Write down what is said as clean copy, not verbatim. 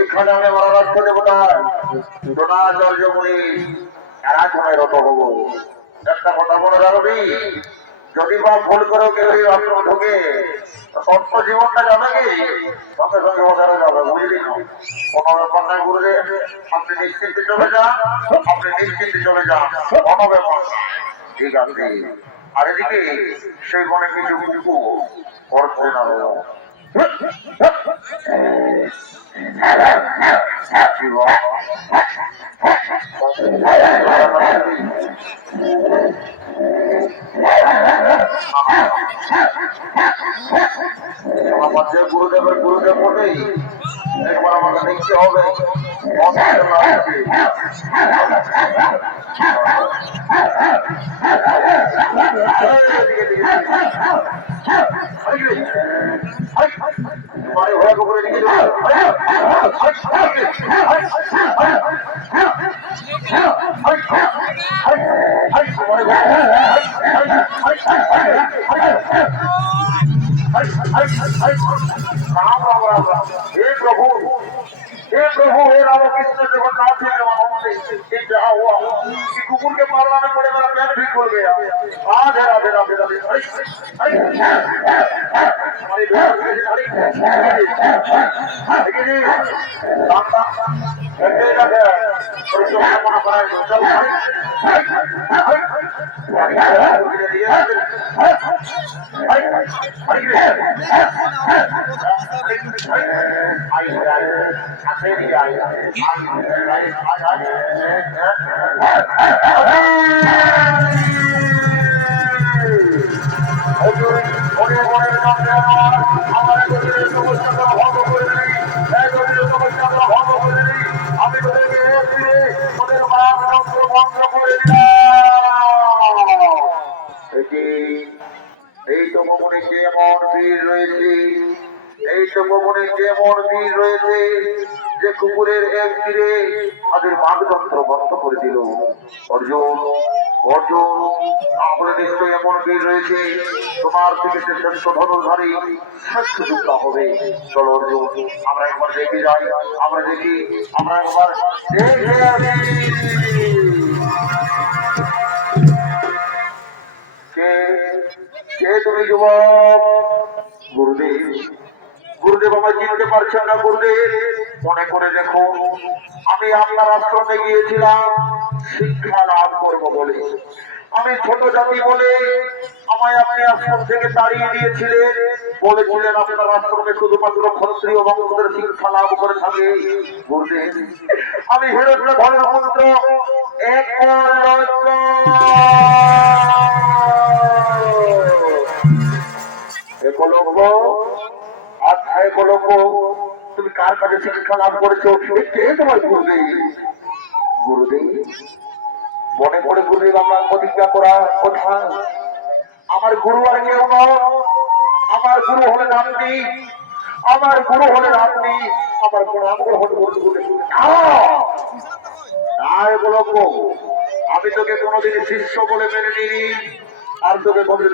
এখানে আমি মহারাষ্ট্র দেবতার দ্রোণাচার্যমণি আরাধনায় রত হব। একটা কথা বলে রাখবি, যদি বা ভুল করে কেউ অস্ত্র ঢুকে সত্য জীবনটা যাবে কি সঙ্গে সঙ্গে ওখানে যাবে, বুঝলি না? কোনো ব্যাপার নাই গুরুদেব, আপনি নিশ্চিন্তে চলে যান, আপনি নিশ্চিন্তে চলে যান, কোনো ব্যাপার ঠিক আছে। আর এদিকে সেই মনে কিছু কুকু করছে না আমার যে গুরুদেবের গুরুদেব বটেই, একবার আমাকে দেখতে হবে हे प्रभु, हे प्रभु, हे रामकृष्ण जगन्नाथ जी क्या हुआ कि कुकुर के मारना में पड़े मेरा पैर भी खुल गया। आज है राधे राधे राधे हमारी এই তো মনে কেমন বীর রয়েছে, এই তো মনে কেমন বীর রয়েছে যে কুকুরের এক তীরে তাদের বাগযন্ত্র বন্ধ করে দিল। অর্জুন, অর্জুন, আমাদের নিশ্চয়ই এমন বীর রয়েছে, তোমার থেকে সে শ্রেষ্ঠ ধনুর্ধারী শ্রেষ্ঠ যোদ্ধা হবে। চলো অর্জুন, আমরা একবার দেখে যাই, আমরা দেখি, আমরা একবার দেখে আসি। কে তুমি যুবক? গুরুদেব, গুরুদেব আমায় চিনতে পারছেন না গুরুদেব? মনে করে দেখো, আমি আপনার আশ্রমে গিয়েছিলাম শিক্ষা লাভ করবো বলে। আমি ছোট জাতি বলে আমায় আপনি আশ্রম থেকে তাড়িয়ে দিয়েছিলেন, বলেছিলেন আপনার আশ্রমে শুধুমাত্র ক্ষত্রিয় বংশধর শিক্ষা লাভ করে থাকে। গুরুদেব, আমি হিরণ্য ধর্মপুত্র একলব্য। আচ্ছা একলব্য, তুমি কার কাছে শিক্ষা লাভ করেছো? কে তোমার গুরুদেব? গুরুদেব, মনে পড়ে গুরুদেব আমার প্রতিজ্ঞা করা কথা। আমার গুরু আর কেউ নয়, আমার গুরু হলেন আপনি, আমার গুরু হলেন আপনি, আমার প্রণাম গ্রহণ করুন। আমি তোকে কোনোদিন শিষ্য বলে মেনে নিই, আর তোকে কোনোদিন